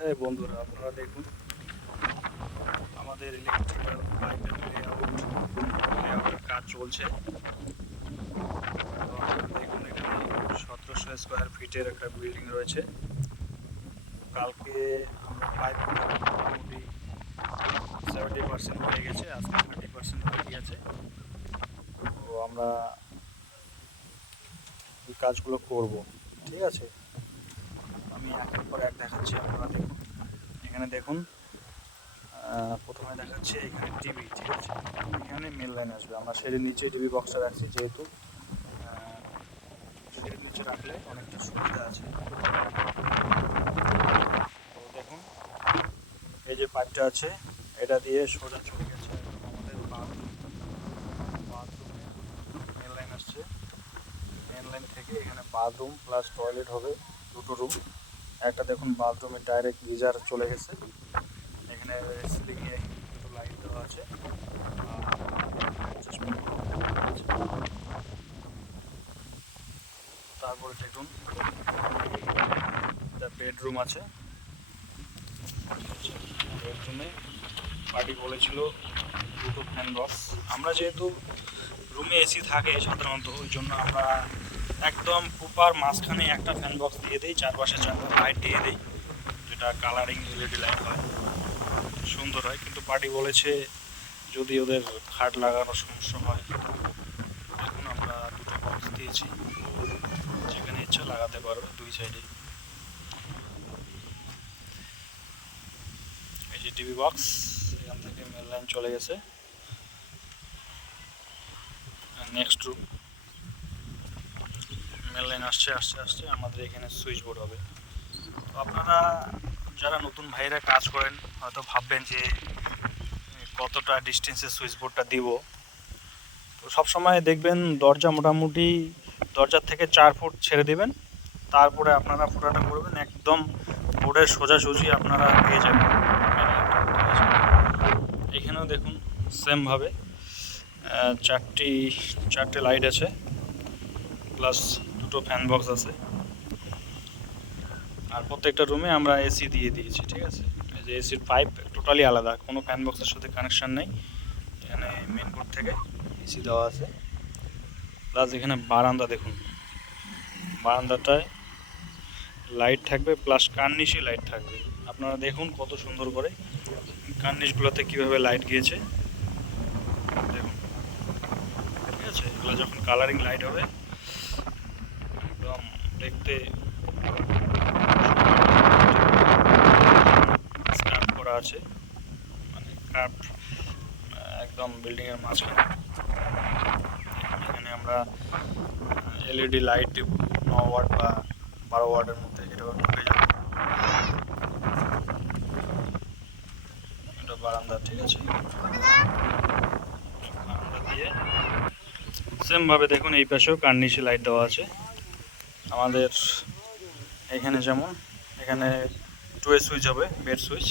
হ্যাঁ বন্ধুরা, আপনারা দেখুন আমাদের ইলেকট্রিক্যাল পাইপের লেআউটের কাজ চলছে। তো আপনারা দেখুন, এখানে 1700 স্কোয়ার ফিটের একটা বিল্ডিং রয়েছে। কালকে আমরা পাইপগুলো মোটামুটি 70% হয়ে গেছে, আজকে 30% বাকি আছে। তো আমরা এই কাজগুলো করব, ঠিক আছে। আমি একের পর এক দেখাচ্ছি, আপনারা দেখুন। এখানে দেখুন, প্রথমে দেখাচ্ছে এখানে টিভি, ঠিক আছে। এখানে মেন লাইন আসবে, আমরা সিঁড়ির নিচে টিভি বক্সটা রাখছি, যেহেতু সিঁড়ির নিচে রাখলে অনেকটা সুবিধা আছে। তো দেখুন, এই যে পাইপটা আছে, এটা দিয়ে সোজা চলে গেছে আমাদের বাথরুমে মেন লাইন আসছে। মেন লাইন থেকে এখানে বাথরুম প্লাস টয়লেট হবে, দুটো রুম। একটা দেখুন বাথরুমে ডাইরেক্ট গিজার চলে গেছে। এখানে সিলিংয়ে দুটো লাইট দেওয়া আছে। তারপরে দেখুন, একটা বেডরুম আছে। বেডরুমে পার্টি বলেছিল দুটো ফ্যান বক্স। আমরা যেহেতু রুমে এসি থাকে সাধারণত, ওই জন্য আমরা একদম প্রপার মাঝখানে একটা ফ্যান বক্স দিয়ে দিই, চারপাশে চারটা লাইট দিয়ে দিই, যেটা কালারিং এলইডি লাইট হয়, সুন্দর হয়। কিন্তু পার্টি বলেছে যদি ওদের খাট লাগানোর সমস্যা হয়, এখন আমরা দুটো বক্স দিয়েছি, যেখানে ইচ্ছা লাগাতে পারবে দুই সাইডে। এই যে টিভি বক্স, এখান থেকে মেন লাইন চলে গেছে। নেক্সট রুম মেন লাইন আসছে, আস্তে আস্তে আমাদের এখানে সুইচ বোর্ড হবে। তো আপনারা যারা নতুন ভাইরা কাজ করেন, হয়তো ভাববেন যে কতটা ডিস্টেন্সে সুইচ বোর্ডটা দিব। তো সবসময় দেখবেন দরজা মোটামুটি দরজার থেকে 4 ফুট ছেড়ে দেবেন, তারপরে আপনারা ফুটাটা করবেন, একদম বোর্ডের সোজাসুজি আপনারা পেয়ে যাবেন। এখানেও দেখুন সেমভাবে চারটে লাইট আছে, প্লাস দুটো ফ্যান বক্স আছে। আর প্রত্যেকটা রুমে আমরা এসি দিয়ে দিয়েছি, ঠিক আছে। এই যে এসির পাইপ টোটালি আলাদা, কোনো ফ্যান বক্সের সাথে কানেকশান নেই। এখানে মেন বোর্ড থেকে এসি দেওয়া আছে। প্লাস এখানে বারান্দা দেখুন, বারান্দাটায় লাইট থাকবে, প্লাস কার্নিশে লাইট থাকবে। আপনারা দেখুন কত সুন্দর করে কার্নিশগুলোতে কীভাবে লাইট গিয়েছে দেখুন, ঠিক আছে। এগুলো যখন কালারিং লাইট হবে একদম দেখতে স্কার্প করা আছে, মানে কার্ভ একদম বিল্ডিংয়ের মাঝখানে। এখানে আমরা এলইডি লাইট দেব 9 ওয়াট বা 12 ওয়াটের মধ্যে, এটা ঢুকে যাবে। এটা বারান্দা, ঠিক আছে। বারান্দা দিয়ে সেমভাবে দেখুন এই পাশেও কার্নিশে লাইট দেওয়া আছে আমাদের। এখানে যেমন এখানে 2 সুইচ হবে, বেড সুইচ।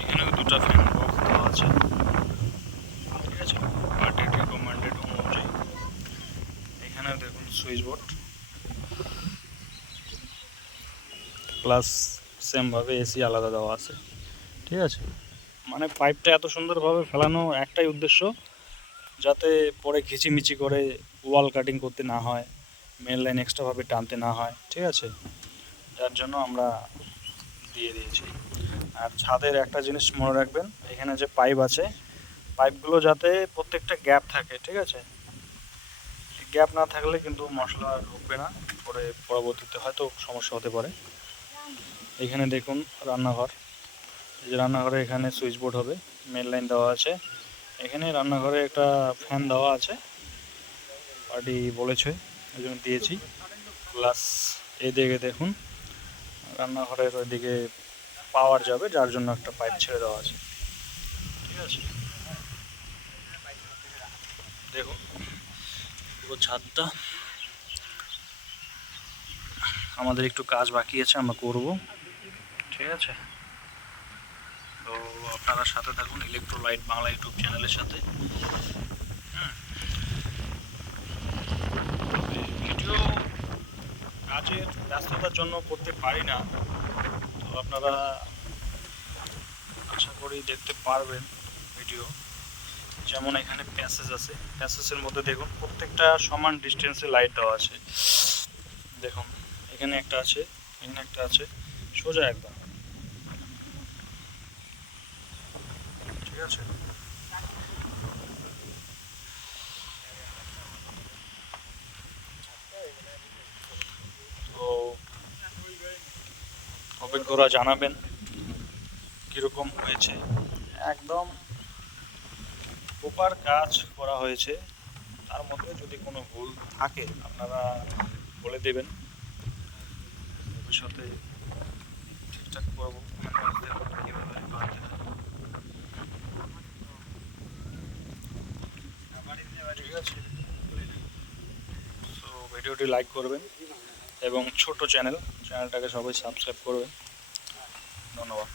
এখানেও দুটো ফ্যান বক্স দেওয়া আছে, ঠিক আছে, পার্টির রিকমেন্ডেড অনুযায়ী। এখানেও দেখুন সুইচ বোর্ড, প্লাস সেমভাবে এসি আলাদা দেওয়া আছে, ঠিক আছে। মানে পাইপটা এত সুন্দরভাবে ফেলানো একটাই উদ্দেশ্য, যাতে পরে খিচিমিচি করে ওয়াল কাটিং করতে না হয়, মেন লাইন এক্সট্রাভাবে টানতে না হয়, ঠিক আছে। যার জন্য আমরা দিয়ে দিয়েছি। আর ছাদের একটা জিনিস মনে রাখবেন, এখানে যে পাইপ আছে, পাইপগুলো যাতে প্রত্যেকটা গ্যাপ থাকে, ঠিক আছে। গ্যাপ না থাকলে কিন্তু মশলা ঢুকবে না, পরে পরবর্তীতে হয়তো সমস্যা হতে পারে। এখানে দেখুন রান্নাঘর, এই যে রান্নাঘরে এখানে সুইচ বোর্ড হবে, মেন লাইন দেওয়া আছে। এখানে রান্নাঘরে একটা ফ্যান দেওয়া আছে, পার্টি বলেছে ওই জন্য দিয়েছি। প্লাস এইদিকে দেখুন রান্নাঘরের ওইদিকে পাওয়ার যাবে, যার জন্য একটা পাইপ ছেড়ে দেওয়া আছে, ঠিক আছে। দেখুন পুরো ছাদটা, আমাদের একটু কাজ বাকি আছে, আমরা করব, ঠিক আছে। তো আপনারা সাথে থাকুন ইলেকট্রোলাইট বাংলা ইউটিউব চ্যানেলের সাথে। ভিডিও কাজের ব্যস্ততার জন্য করতে পারি না, তো আপনারা আশা করি দেখতে পারবেন ভিডিও। যেমন এখানে প্যাসেজ আছে, প্যাসেজের মধ্যে দেখুন প্রত্যেকটা সমান ডিস্টেন্সে লাইট দেওয়া আছে। দেখুন এখানে একটা আছে, এখানে একটা আছে, সোজা একদম, ঠিক আছে। তো অভিজ্ঞরা জানাবেন কীরকম হয়েছে। একদম প্রপার কাজ করা হয়েছে, তার মধ্যে যদি কোনো ভুল থাকে আপনারা বলে দেবেন, ভবিষ্যতে ঠিকঠাক করবো। ঠিক আছে, তো ভিডিওটি লাইক করবেন এবং ছোট চ্যানেলটাকে সবাই সাবস্ক্রাইব করবেন। ধন্যবাদ।